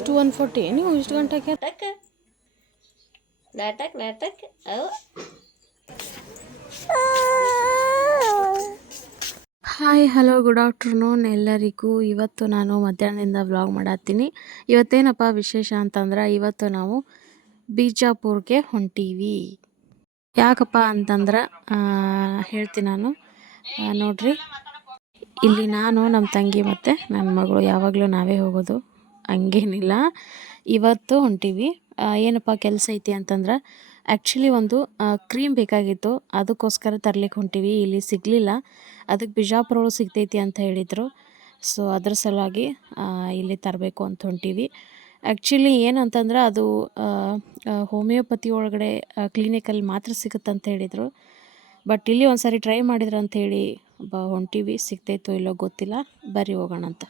ಇಷ್ಟು 140 ನೀವು ಇಷ್ಟು ಗಂಟೆಗೆ ನಾಟಕ ನಾಟಕ ಅವು. ಹಾಯ್ ಹಲೋ ಗುಡ್ ಆಫ್ಟರ್ನೂನ್ ಎಲ್ಲರಿಗೂ. ಇವತ್ತು ನಾನು ಮಧ್ಯಾಹ್ನದಿಂದ ವ್ಲಾಗ್ ಮಾಡತ್ತೀನಿ. ಇವತ್ತೇನಪ್ಪ ವಿಶೇಷ ಅಂತಂದ್ರೆ ಇವತ್ತು ನಾವು ಬಿಜಾಪುರ್ಗೆ ಹೊಂಟೀವಿ. ಯಾಕಪ್ಪ ಅಂತಂದ್ರೆ ಹೇಳ್ತೀನಿ ನಾನು. ನೋಡ್ರಿ, ಇಲ್ಲಿ ನಾನು ನಮ್ಮ ತಂಗಿ ಮತ್ತು ನನ್ನ ಮಗಳು ಯಾವಾಗಲೂ ನಾವೇ ಹೋಗೋದು, ಹಂಗೇನಿಲ್ಲ. ಇವತ್ತು ಹೊಂಟೀವಿ. ಏನಪ್ಪ ಕೆಲಸ ಐತಿ ಅಂತಂದ್ರೆ ಆ್ಯಕ್ಚುಲಿ ಒಂದು ಕ್ರೀಮ್ ಬೇಕಾಗಿತ್ತು, ಅದಕ್ಕೋಸ್ಕರ ತರ್ಲಿಕ್ಕೆ ಹೊಂಟೀವಿ. ಇಲ್ಲಿ ಸಿಗಲಿಲ್ಲ, ಅದಕ್ಕೆ ಬಿಜಾಪುರ ಒಳಗೆ ಸಿಗ್ತೈತಿ ಅಂತ ಹೇಳಿದರು. ಸೊ ಅದ್ರ ಸಲುವಾಗಿ ಇಲ್ಲಿ ತರಬೇಕು ಅಂತ ಹೊಂಟೀವಿ. ಆ್ಯಕ್ಚುಲಿ ಏನಂತಂದ್ರೆ ಅದು ಹೋಮಿಯೋಪತಿ ಒಳಗಡೆ ಕ್ಲಿನಿಕಲ್ಲಿ ಮಾತ್ರ ಸಿಗುತ್ತಂತ ಹೇಳಿದರು. ಬಟ್ ಇಲ್ಲಿ ಒಂದು ಸಾರಿ ಟ್ರೈ ಮಾಡಿದ್ರು ಅಂಥೇಳಿ ಹೊಂಟೀವಿ. ಸಿಗ್ತೈತೋ ಇಲ್ಲೋ ಗೊತ್ತಿಲ್ಲ, ಬರ್ರಿ ಹೋಗೋಣ ಅಂತ.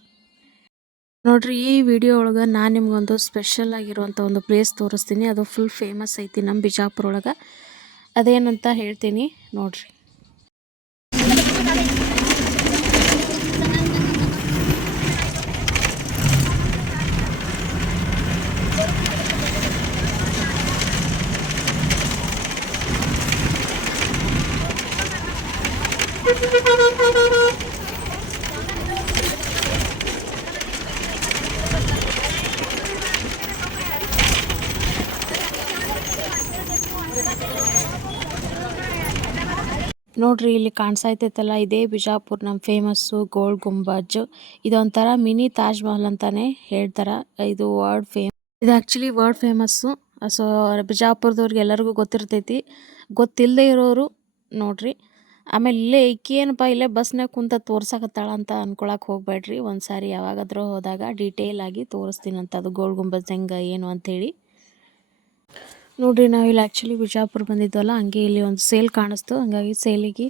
ನೋಡ್ರಿ, ಈ ವಿಡಿಯೋ ಒಳಗೆ ನಾನು ನಿಮ್ಗೊಂದು ಸ್ಪೆಷಲ್ ಆಗಿರುವಂಥ ಒಂದು ಪ್ಲೇಸ್ ತೋರಿಸ್ತೀನಿ. ಅದು ಫುಲ್ ಫೇಮಸ್ ಐತಿ ನಮ್ಮ ಬಿಜಾಪುರ ಒಳಗೆ. ಅದೇನಂತ ಹೇಳ್ತೀನಿ ನೋಡ್ರಿ. ನೋಡ್ರಿ, ಇಲ್ಲಿ ಕಾಣಿಸೈತೈತಲ್ಲ, ಇದೇ ಬಿಜಾಪುರ್ ನಮ್ಮ ಫೇಮಸ್ಸು ಗೋಲ್ಡ್ ಗುಂಬಜ್. ಇದೊಂಥರ ಮಿನಿ ತಾಜ್ ಮಹಲ್ ಅಂತಾನೆ ಹೇಳ್ತಾರೆ. ಇದು ಇದು ಆ್ಯಕ್ಚುಲಿ ವರ್ಲ್ಡ್ ಫೇಮಸ್ಸು. ಸೊ ಬಿಜಾಪುರದವ್ರಿಗೆ ಎಲ್ಲರಿಗೂ ಗೊತ್ತಿರ್ತೈತಿ. ಗೊತ್ತಿಲ್ಲದೆ ಇರೋರು ನೋಡ್ರಿ. ಆಮೇಲೆ ಇಲ್ಲೇ ಏನಪ್ಪ ಇಲ್ಲೇ ಬಸ್ನಾಗ ಕುಂತ ತೋರ್ಸಕತ್ತಾಳ ಅಂತ ಅನ್ಕೊಳಕ್ಕೆ ಹೋಗ್ಬೇಡ್ರಿ. ಒಂದು ಸಾರಿ ಯಾವಾಗಾದರೂ ಹೋದಾಗ ಡೀಟೇಲ್ ಆಗಿ ತೋರಿಸ್ತೀನಂತ ಅದು ಗೋಲ್ಡ್ ಗುಂಬಜ್ ಹೆಂಗೆ ಏನು ಅಂಥೇಳಿ. ನೋಡ್ರಿ, ನಾವಿಲ್ಲಿ ಆ್ಯಕ್ಚುಲಿ ಬಿಜಾಪುರ ಬಂದಿದ್ವಲ್ಲ, ಹಂಗೆ ಇಲ್ಲಿ ಒಂದು ಸೇಲ್ ಕಾಣಿಸ್ತು. ಹಂಗಾಗಿ ಸೇಲಿಗೆ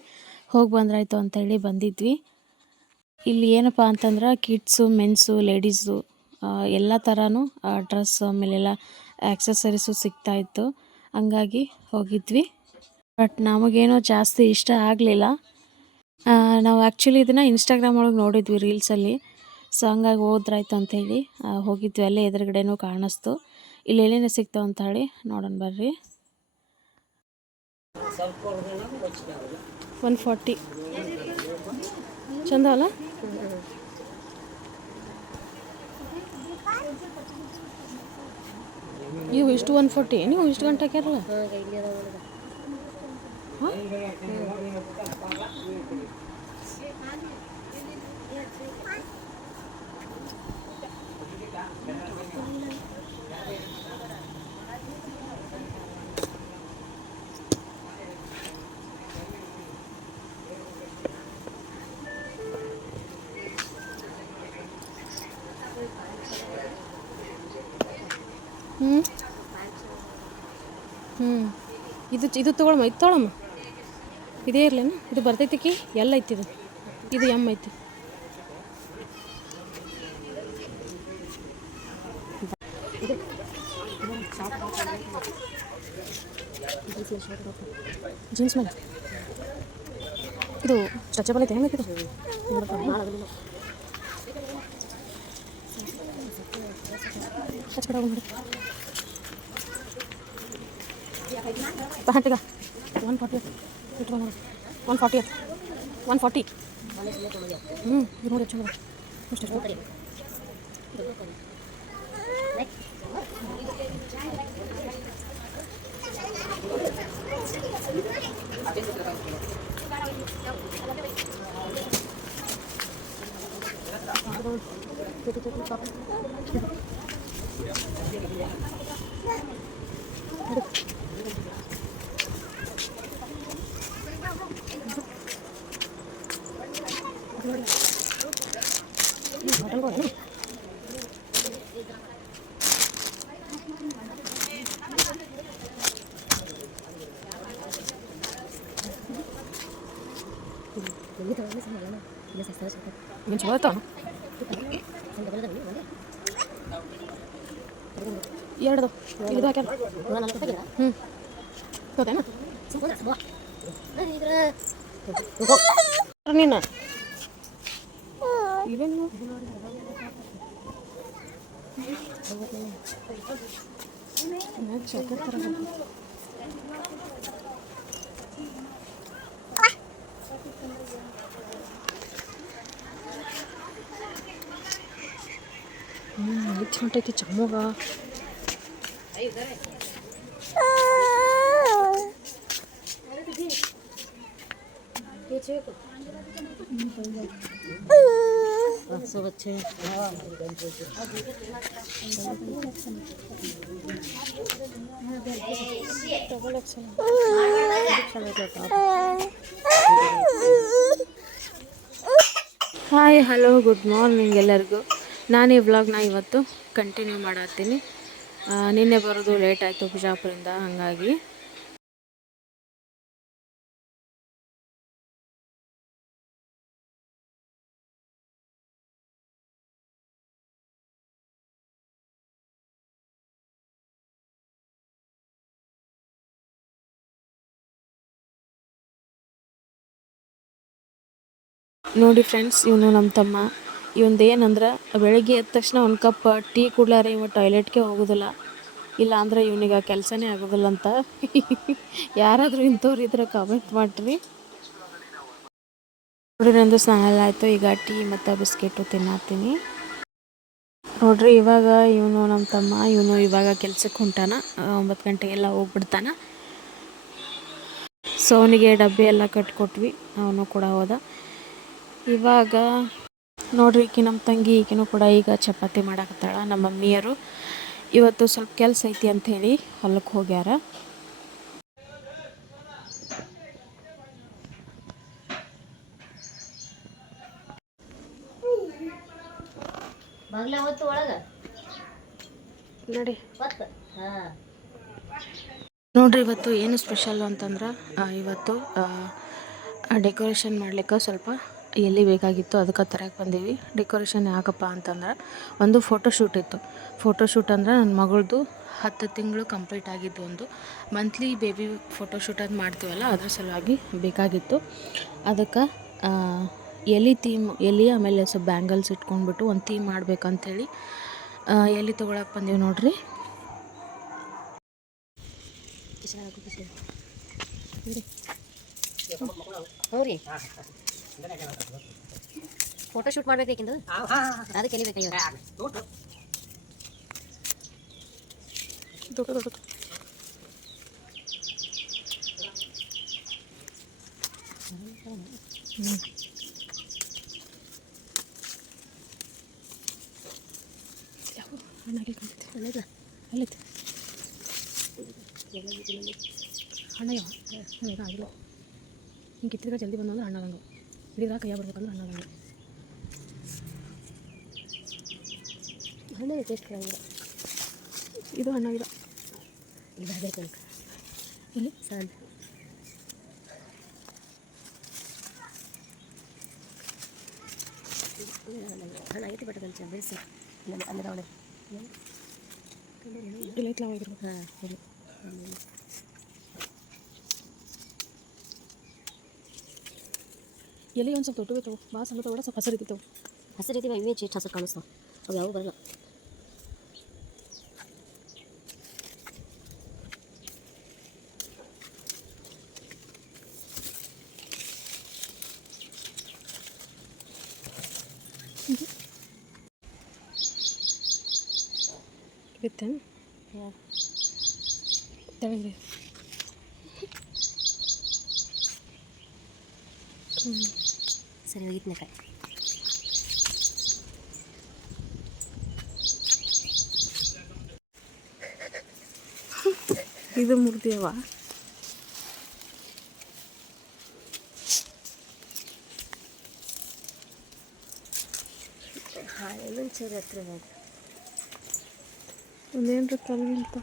ಹೋಗಿ ಬಂದ್ರಾಯ್ತು ಅಂತೇಳಿ ಬಂದಿದ್ವಿ. ಇಲ್ಲಿ ಏನಪ್ಪ ಅಂತಂದ್ರೆ ಕಿಡ್ಸು, ಮೆನ್ಸು, ಲೇಡೀಸು ಎಲ್ಲ ಥರನೂ ಡ್ರೆಸ್ ಆಮೇಲೆಲ್ಲ ಆ್ಯಕ್ಸಸರೀಸು ಸಿಗ್ತಾಯಿತ್ತು. ಹಂಗಾಗಿ ಹೋಗಿದ್ವಿ. ಬಟ್ ನಮಗೇನೋ ಜಾಸ್ತಿ ಇಷ್ಟ ಆಗಲಿಲ್ಲ. ನಾವು ಆ್ಯಕ್ಚುಲಿ ಇದನ್ನು ಇನ್ಸ್ಟಾಗ್ರಾಮ್ ಒಳಗೆ ನೋಡಿದ್ವಿ ರೀಲ್ಸಲ್ಲಿ. ಸೊ ಹಂಗಾಗಿ ಹೋದ್ರಾಯ್ತು ಅಂಥೇಳಿ ಹೋಗಿದ್ವಿ. ಅಲ್ಲೇ ಎದುರುಗಡೆನೂ ಕಾಣಿಸ್ತು. ಇಲ್ಲಿ ಏನೇನು ಸಿಗ್ತಾವೆ ಅಂತ ಹೇಳಿ ನೋಡೋಣ ಬರ್ರಿ. 140 ಚಂದ ಅಲ್ಲ? ಇವು ಇಷ್ಟು 140 ನೀವು ಇಷ್ಟು ಗಂಟೆ ಹಾಕ್ಯಾರಲ್ಲ. ಇದು ತೊಗೊಳಮ್ಮ, ಇದು ತೊಗೊಳಮ್ಮ. ಇದೇ ಇರಲೇನು? ಇದು ಬರ್ತೈತಿಕಿ ಎಲ್ಲ ಐತಿ. ಇದು ಎಮ್ ಐತಿ. ಜೀನ್ಸ್ ಮೇಲೆ ಇದು ಸ್ಟ್ರೆಚಬಲ್ ಐತೆ. ಹೆಂಗೈತಿ ಇದು? ಹಚ್ಕಡ ಮಾಡಿ ಪಹಂಟಿಗ 140 ಇಟ್ಕೊಂಡು 140 140 ಇದು ನೋಡಿ ಚಂದ ಅಷ್ಟು. Bien chulado esto, ¿no? Y ahora dos. Y le doy acá. Totena. Nina. Y ven, ¿no? ಹೊಂಟೈತಿ ಚಮ್ಮಗ. ಹಾಯ್ ಹಲೋ ಗುಡ್ ಮಾರ್ನಿಂಗ್ ಎಲ್ಲರಿಗೂ. ನಾನು ಈ ವ್ಲಾಗ್ನ ಇವತ್ತು ಕಂಟಿನ್ಯೂ ಮಾಡತ್ತೀನಿ. ನಿನ್ನೆ ಬರೋದು ಲೇಟ್ ಆಯಿತು ಬಿಜಾಪುರಿಂದ, ಹಾಗಾಗಿ ನೋಡಿ ಫ್ರೆಂಡ್ಸ್, ಇವನು ನಮ್ಮ ತಮ್ಮ. ಇವಂದು ಏನಂದ್ರೆ ಬೆಳಗ್ಗೆ ಎದ್ದ ತಕ್ಷಣ ಒಂದು ಕಪ್ ಟೀ ಕುಡ್ಲಾರೆ ಇವ ಟಾಯ್ಲೆಟ್ಗೆ ಹೋಗೋದಿಲ್ಲ. ಇಲ್ಲ ಅಂದ್ರೆ ಇವನಿಗೆ ಕೆಲಸನೇ ಆಗೋದಿಲ್ಲ ಅಂತ. ಯಾರಾದರೂ ಇಂಥವ್ರು ಇದ್ರೆ ಕಾಮೆಂಟ್ ಮಾಡಿರಿ. ನೋಡಿ, ನಂದು ಸ್ನಾನ ಎಲ್ಲ ಆಯಿತು. ಈಗ ಟೀ ಮತ್ತು ಬಿಸ್ಕೆಟು ತಿನ್ನತ್ತೀನಿ. ನೋಡ್ರಿ, ಇವಾಗ ಇವನು ನಮ್ಮ ತಮ್ಮ, ಇವನು ಇವಾಗ ಕೆಲ್ಸಕ್ಕೆ ಹೊಂಟಾನ. 9 ಗಂಟೆಗೆಲ್ಲ ಹೋಗ್ಬಿಡ್ತಾನ. ಸೊ ಅವನಿಗೆ ಡಬ್ಬಿ ಎಲ್ಲ ಕಟ್ಕೊಟ್ವಿ, ಅವನು ಕೂಡ ಹೋದ. ಇವಾಗ ನೋಡ್ರಿ, ಈಕಿ ನಮ್ಮ ತಂಗಿ, ಈಕಿನೂ ಕೂಡ ಈಗ ಚಪಾತಿ ಮಾಡಾಕತ್ತಾಳ. ನಮ್ಮ ಮಮ್ಮಿಯರು ಇವತ್ತು ಸ್ವಲ್ಪ ಕೆಲಸ ಐತಿ ಅಂಥೇಳಿ ಹೊಲಕ್ಕೆ ಹೋಗ್ಯಾರ. ನೋಡ್ರಿ, ಇವತ್ತು ಏನು ಸ್ಪೆಷಲ್ ಅಂತಂದ್ರೆ, ಇವತ್ತು ಡೆಕೋರೇಷನ್ ಮಾಡ್ಲಿಕ್ಕೆ ಸ್ವಲ್ಪ ಎಲ್ಲಿ ಬೇಕಾಗಿತ್ತು, ಅದಕ್ಕೆ ತರಕ್ಕೆ ಬಂದೀವಿ. ಡೆಕೋರೇಷನ್ ಯಾಕಪ್ಪ ಅಂತಂದ್ರೆ, ಒಂದು ಫೋಟೋಶೂಟ್ ಇತ್ತು. ಫೋಟೋಶೂಟ್ ಅಂದ್ರೆ ನನ್ನ ಮಗಳದು 10 ತಿಂಗಳು ಕಂಪ್ಲೀಟ್ ಆಗಿದ್ದು, ಒಂದು ಮಂತ್ಲಿ ಬೇಬಿ ಫೋಟೋಶೂಟ್ ಅದು ಮಾಡ್ತೀವಲ್ಲ, ಅದ್ರ ಸಲುವಾಗಿ ಬೇಕಾಗಿತ್ತು. ಅದಕ್ಕೆ ಎಲೆ ಆಮೇಲೆ ಸ್ವಲ್ಪ ಬ್ಯಾಂಗಲ್ಸ್ ಇಟ್ಕೊಂಡ್ಬಿಟ್ಟು ಒಂದು ಥೀಮ್ ಮಾಡ್ಬೇಕಂತೇಳಿ ಎಲೆ ತೊಗೊಳಕ್ಕೆ ಬಂದೀವಿ. ನೋಡ್ರಿ, ಫೋಟೋಶೂಟ್ ಮಾಡ್ಬೇಕಿಂದು ಅದಕ್ಕೆ ಎಲ್ಲಿ ಬೇಕಾಗಿಲ್ಲ. ಹಣ್ಣ ಯಾವ ಆಗಿಲ್ಲ. ಹಿಂಗೆ ಕಿತ್ತಿದ್ರೆ ಜಲ್ದಿ ಬಂದಂದ್ರೆ ಹಣ್ಣಾಗಂಗೆ, ಹಿಡಿದ್ರೆ ಕೈಯಾಗ ಬರ್ಬೇಕಂದ್ರೆ ಹಣ್ಣಾಗಂಗೆ. ಹಣ್ಣು ಟೇಸ್ಟ್ ಕೊಡಂಗಿಲ್ಲ. ಇದು ಹಣ್ಣಾಗಿಲ್ಲ. ಇದು ಆಗೈತೆ ಇಲ್ಲಿ ಸಾಂದ್ ಹಣ್ಣು ಆಗೈತಿ. ಬಟ್ ಅದನ್ನು ಬೇಯಿಸಿ ಅನ್ನದ ಅವಳೆ ಲೈಟ್ ಲಾವ್ ಆಗಿರ್ಬೇಕು. ಹಾಂ ಸರಿ. ಎಲೆ ಒಂದು ಸ್ವಲ್ಪ ದೊಡ್ಡ ಬೇಕು, ಭಾಳ ಸಣ್ಣ ತಗೊಳ, ಸ್ವಲ್ಪ ಹಸಿರು ಇರ್ತಿತ್ತು. ಹಸಿರು ಐತಿ, ಇವೇ ಚೇಟ್ ಹಸಿರು ಕಾಣಿಸ್ತಾವೆ. ಅವು ಯಾವ ಬರಲ್ಲ. ಬಿತ್ತೇನು ತೆಳಗೆ ಸರಿ ಹೋಗಿತ್ನಕಾಯಿ. ಇದು ಮುಗ್ದಿಯವ. ಹಾಂ, ಇನ್ನೊಂದು ಚೂರು ಹತ್ರ ಒಂದೇನ್ರ ತಲೆಗಿಂತ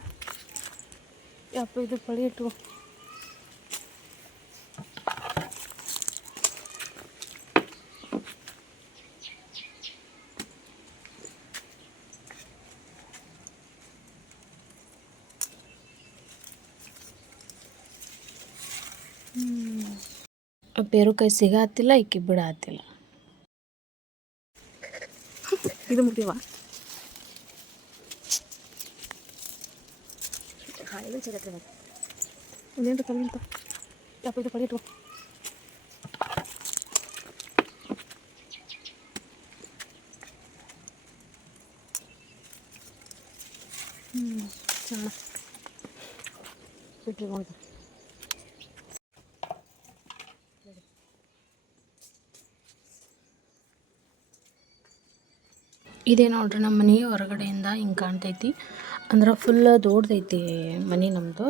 ಯಪ್ಪ ಇದು ಪಳಿ ಇಟ್ಕೊ. ಬೇರುಕಾಯಿ ಸಿಗತ್ತಿಲ್ಲ, ಇಕ್ಕಿ ಬಿಡತ್ತಿಲ್ಲ. ಇದು ಮುಗ್ದಿವ. ಹಾಂ ಇನ್ನೊಂದು ಚೀಲ ಹತ್ರ ಇದೇನು ಕಲಿಂತ ಯಪ್ಪ ಇದು ಕಲಿಟ್ಟು ಚೆನ್ನಾಗಿ ಬಿಟ್ಟರೆ ಹೋಗಿ ಇದೇ ನೋಡ್ರಿ ನಮ್ಮ ಮನೆ ಹೊರಗಡೆಯಿಂದ ಹಿಂಗೆ ಕಾಣ್ತೈತಿ ಅಂದ್ರೆ ಫುಲ್ ದೊಡ್ಡದೈತಿ ಮನೆ ನಮ್ಮದು.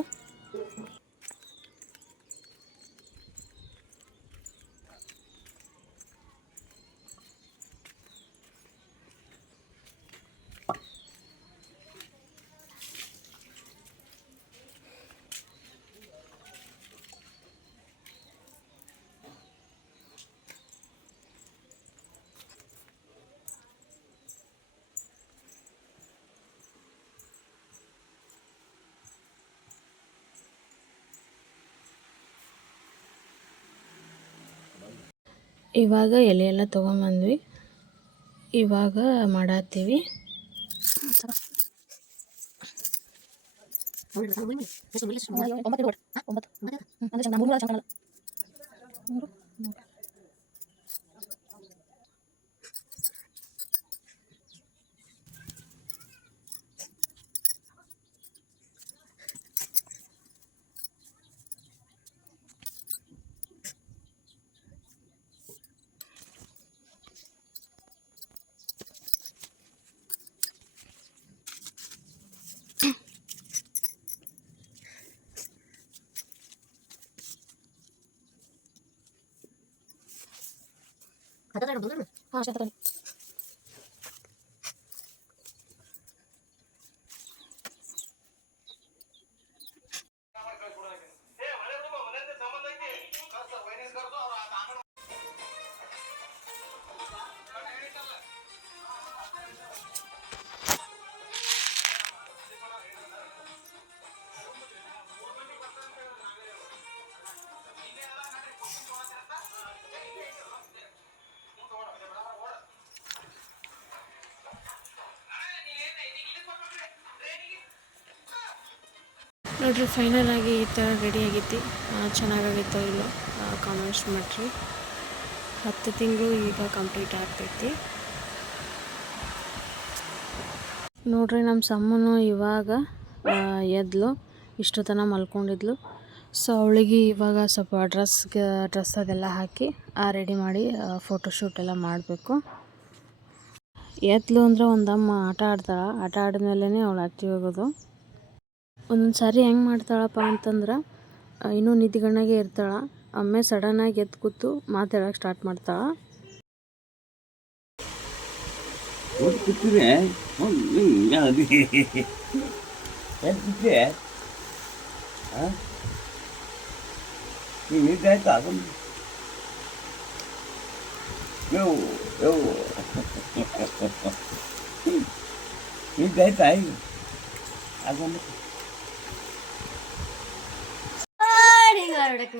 ಇವಾಗ ಎಲೆ ಎಲ್ಲ ತೊಗೊಂಬಂದ್ವಿ, ಇವಾಗ ಮಾಡತ್ತೀವಿ. ಹಾಂ ಅಷ್ಟೇ. ನೋಡ್ರಿ ಫೈನಲ್ ಆಗಿ ಈ ಥರ ರೆಡಿ ಆಗೈತಿ. ಚೆನ್ನಾಗಾಗೈತೋ ಇಲ್ಲೋ ಕಾಮೆಂಟ್ಸ್ ಮಾಡಿರಿ. 10 ತಿಂಗಳು ಈಗ ಕಂಪ್ಲೀಟ್ ಆಗ್ತೈತಿ. ನೋಡ್ರಿ ನಮ್ಮ ಸಮ್ಮನು ಇವಾಗ ಎದ್ಲು, ಇಷ್ಟು ತನಕ ಮಲ್ಕೊಂಡಿದ್ಲು. ಸೊ ಅವಳಿಗೆ ಇವಾಗ ಸ್ವಲ್ಪ ಡ್ರೆಸ್ ಅದೆಲ್ಲ ಹಾಕಿ ರೆಡಿ ಮಾಡಿ ಫೋಟೋಶೂಟ್ ಎಲ್ಲ ಮಾಡಬೇಕು. ಎದ್ಲು ಅಂದ್ರೆ ಒಂದಮ್ಮ ಆಟ ಆಡ್ತಾಳೆ, ಆಟ ಆಡಿದ್ಮೇಲೆ ಅವಳು ಆಕ್ಟಿವ್ ಆಗೋದು. ಒಂದೊಂದು ಸಾರಿ ಹೆಂಗೆ ಮಾಡ್ತಾಳಪ್ಪ ಅಂತಂದ್ರೆ ಇನ್ನೂ ನಿದ್ದಿಗಣ್ಣಾಗೆ ಇರ್ತಾಳೆ, ಒಮ್ಮೆ ಸಡನ್ನಾಗಿ ಎದ್ದು ಕೂತು ಮಾತಾಡೋಕೆ ಸ್ಟಾರ್ಟ್ ಮಾಡ್ತಾಳೆ.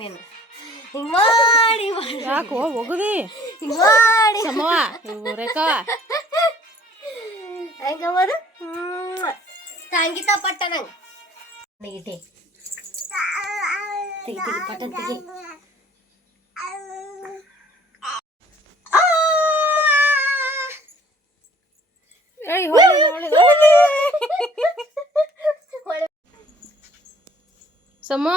ನೀನು ಹಿಂಗೆ ಮಾಡಿ ಯಾಕೋ ಹೋಗುದಿ ಹಿಂಗೆ ಮಾಡಿ ಸಮವ ರೇಖಾ ಹೆಂಗವರು ಸಂಗೀತ ಪಟ್ಟ ನಂಗೆ ತೆಗಿತೆ ತೆಗಿ ಪಟ್ಟ ತೆಗಿ. ಸಮವ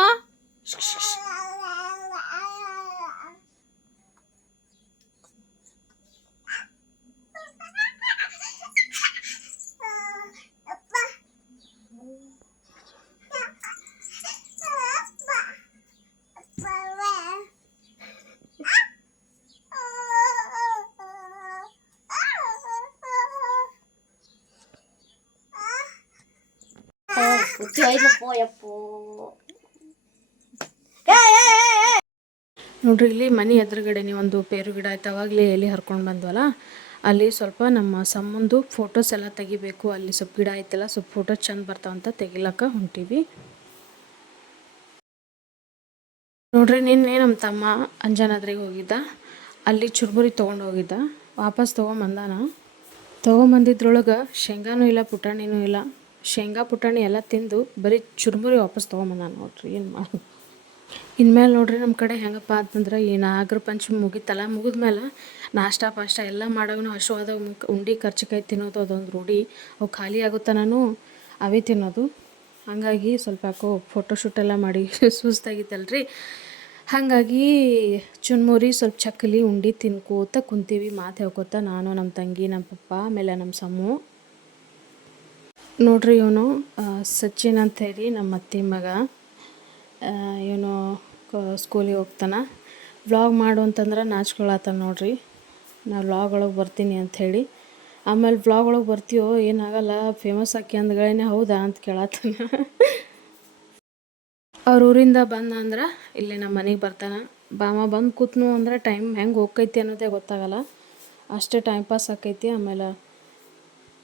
ನೋಡ್ರಿ ಇಲ್ಲಿ ಮನೆ ಎದುರುಗಡೆನೆ ಒಂದು ಪೇರು ಗಿಡ ಆಯ್ತು. ಅವಾಗಲೇ ಎಲ್ಲಿ ಹರ್ಕೊಂಡು ಬಂದ್ವಲ್ಲ, ಅಲ್ಲಿ ಸ್ವಲ್ಪ ನಮ್ಮ ಸಂಬಂಧು ಫೋಟೋಸ್ ಎಲ್ಲ ತೆಗಿಬೇಕು. ಅಲ್ಲಿ ಸ್ವಲ್ಪ ಗಿಡ ಐತಲ್ಲ, ಸ್ವಲ್ಪ ಫೋಟೋ ಚಂದ ಬರ್ತಾವಂತ ತೆಗಿಲಕ್ಕ ಹೊಂಟೀವಿ. ನೋಡ್ರಿ ನಿನ್ನೆ ನಮ್ಮ ತಮ್ಮ ಅಂಜನಾದ್ರಿಗೆ ಹೋಗಿದ್ದ, ಅಲ್ಲಿ ಚುರ್ಮುರಿ ತೊಗೊಂಡು ಹೋಗಿದ್ದ, ವಾಪಸ್ ತೊಗೊಂಬಂದಾನ. ತೊಗೊಂಬಂದಿದ್ರೊಳಗೆ ಶೇಂಗಾನೂ ಇಲ್ಲ, ಪುಟಾಣಿನೂ ಇಲ್ಲ. ಶೇಂಗಾ ಪುಟಾಣಿ ಎಲ್ಲ ತಿಂದು ಬರೀ ಚುರುಮುರಿ ವಾಪಸ್ ತೊಗೊಂಬಂದ ನೋಡ್ರಿ. ಏನು ಮಾಡಿ ಇನ್ಮೇಲೆ ನೋಡ್ರಿ ನಮ್ಮ ಕಡೆ ಹೆಂಗಪ್ಪ ಅಂತಂದ್ರೆ ಈ ನಾಗರ ಪಂಚಮಿ ಮುಗಿತಲ್ಲ, ಮುಗಿದ್ಮೇಲೆ ನಾಷ್ಟ ಪಾಷ್ಟ ಎಲ್ಲ ಮಾಡೋನು ಹಸುವಾದಾಗ ಉಂಡೆ ಕರ್ಚಿಕಾಯಿ ತಿನ್ನೋದು ಅದೊಂದು ರೂಢಿ. ಅವು ಖಾಲಿ ಆಗುತ್ತಾ ನಾನು ಅವೇ ತಿನ್ನೋದು. ಹಾಗಾಗಿ ಸ್ವಲ್ಪ ಯಾಕೋ ಫೋಟೋಶೂಟ್ ಎಲ್ಲ ಮಾಡಿ ಸುಸ್ತಾಗಿತ್ತಲ್ರಿ. ಹಾಗಾಗಿ ಚುನ್ಮುರಿ ಸ್ವಲ್ಪ ಚಕ್ಕಲಿ ಉಂಡೆ ತಿನ್ಕೋತ ಕುಂತೀವಿ, ಮಾತು ಹೇಳ್ಕೊತ ನಾನು, ನಮ್ಮ ತಂಗಿ, ನಮ್ಮ ಪಪ್ಪ, ಆಮೇಲೆ ನಮ್ಮ ಸಮ್ಮು. ನೋಡ್ರಿ ಇವನು ಸಚಿನ್ ಅಂತ ಹೇಳಿ ನಮ್ಮ ಅತ್ತೆ ಮಗ. ಇವನು ಸ್ಕೂಲಿಗೆ ಹೋಗ್ತಾನೆ. ವ್ಲಾಗ್ ಮಾಡು ಅಂತಂದ್ರೆ ನಾಚ್ಕೊಳತ್ತಾನ ನೋಡ್ರಿ. ನಾ ವ್ಲಾಗ್ ಒಳಗೆ ಬರ್ತೀನಿ ಅಂಥೇಳಿ. ಆಮೇಲೆ ವ್ಲಾಗ್ ಒಳಗೆ ಬರ್ತೀಯೋ ಏನಾಗಲ್ಲ ಫೇಮಸ್ ಆಕಿ ಅಂದ್ಗಳೇನೆ ಹೌದಾ ಅಂತ ಕೇಳತ್ತಾನ. ಅವ್ರ ಊರಿಂದ ಬಂದ ಅಂದ್ರೆ ಇಲ್ಲಿ ನಮ್ಮ ಮನೆಗೆ ಬರ್ತಾನೆ. ಬಾಮ ಬಂದು ಕೂತ್ನು ಅಂದ್ರೆ ಟೈಮ್ ಹೆಂಗೆ ಹೋಗ್ತೈತಿ ಅನ್ನೋದೇ ಗೊತ್ತಾಗಲ್ಲ, ಅಷ್ಟೇ ಟೈಮ್ ಪಾಸ್ ಆಕೈತಿ. ಆಮೇಲೆ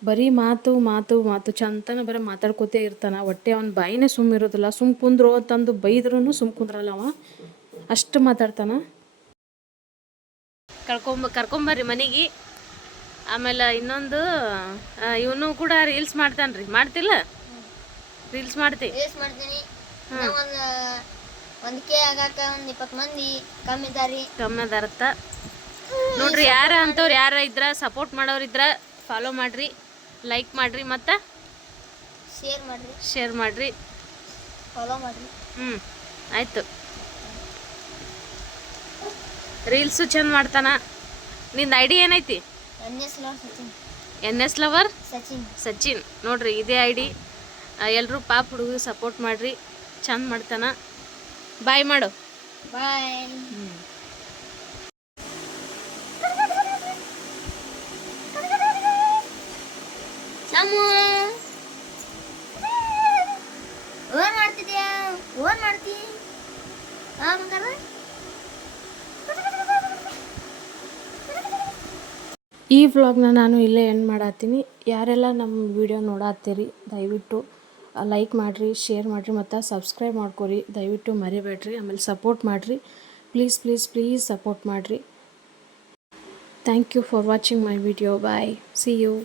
ಬರೀ ಮಾತು ಮಾತು ಮಾತು ಚಂತನ ಬರೀ ಮಾತಾಡ್ಕೋತೇ ಇರ್ತಾನೆ. ಒಟ್ಟೆ ಅವ್ನ ಬಾಯಿನೇ ಸುಮ್ಮಿರೋದಿಲ್ಲ. ಸುಮ್ ಕುಂದ್ರು ಅಂತಂದು ಬೈದ್ರೂ ಸುಮ್ ಕುಂದ್ರಲ್ಲ ಅವ, ಅಷ್ಟು ಮಾತಾಡ್ತಾನೆ. ಕರ್ಕೊಂಬರ್ರಿ ಮನೆಗೆ. ಆಮೇಲೆ ಇನ್ನೊಂದು ಇವನು ಕೂಡ ರೀಲ್ಸ್ ಮಾಡ್ತಾನ್ರಿ. ಮಾಡ್ತಿಲ್ಲ? ರೀಲ್ಸ್ ಮಾಡ್ತೀನಿ. ಒಂದಕ್ಕೆ ಆಗಾಕ ಒಂದು 20 ಮಂದಿ ಕಮ್ಮಿ ಅದಾರತ್ತ ನೋಡ್ರಿ. ಯಾರ ಅಂತವ್ರು ಯಾರ ಇದ್ರ ಸಪೋರ್ಟ್ ಮಾಡೋರಿದ್ರ ಫಾಲೋ ಮಾಡ್ರಿ, ಲೈಕ್ ಮಾಡ್ರಿ, ಮತ್ತು ಶೇರ್ ಮಾಡ್ರಿ, ಫಾಲೋ ಮಾಡ್ರಿ. ಆಯಿತು. ರೀಲ್ಸು ಚಂದ ಮಾಡ್ತಾನ. ನಿಂದು ಐ ಡಿ ಏನೈತಿ? NS ಲವರ್ ಸಚಿನ್ ನೋಡ್ರಿ, ಇದೇ ಐ ಡಿ. ಎಲ್ಲರೂ ಪಾಪ ಹುಡುಗ ಸಪೋರ್ಟ್ ಮಾಡ್ರಿ, ಚಂದ ಮಾಡ್ತಾನ. ಬಾಯ್ ಮಾಡು. ಬಾಯ್. ಓನ್ ಮಾಡ್ತಿದ್ಯಾ? ಓನ್ ಮಾಡ್ತಿ? ಈ ವ್ಲಾಗ್ನ ನಾನು ಇಲ್ಲೇ ಎಂಡ್ ಮಾಡತ್ತೀನಿ. ಯಾರೆಲ್ಲ ನಮ್ಮ ವಿಡಿಯೋ ನೋಡತ್ತೀರಿ ದಯವಿಟ್ಟು ಲೈಕ್ ಮಾಡಿರಿ, ಶೇರ್ ಮಾಡಿರಿ, ಮತ್ತು ಸಬ್ಸ್ಕ್ರೈಬ್ ಮಾಡ್ಕೊರಿ ದಯವಿಟ್ಟು ಮರಿಬೇಡ್ರಿ. ಆಮೇಲೆ ಸಪೋರ್ಟ್ ಮಾಡಿರಿ, ಪ್ಲೀಸ್ ಪ್ಲೀಸ್ ಪ್ಲೀಸ್ ಸಪೋರ್ಟ್ ಮಾಡಿರಿ. Thank you for watching my video. Bye, see you.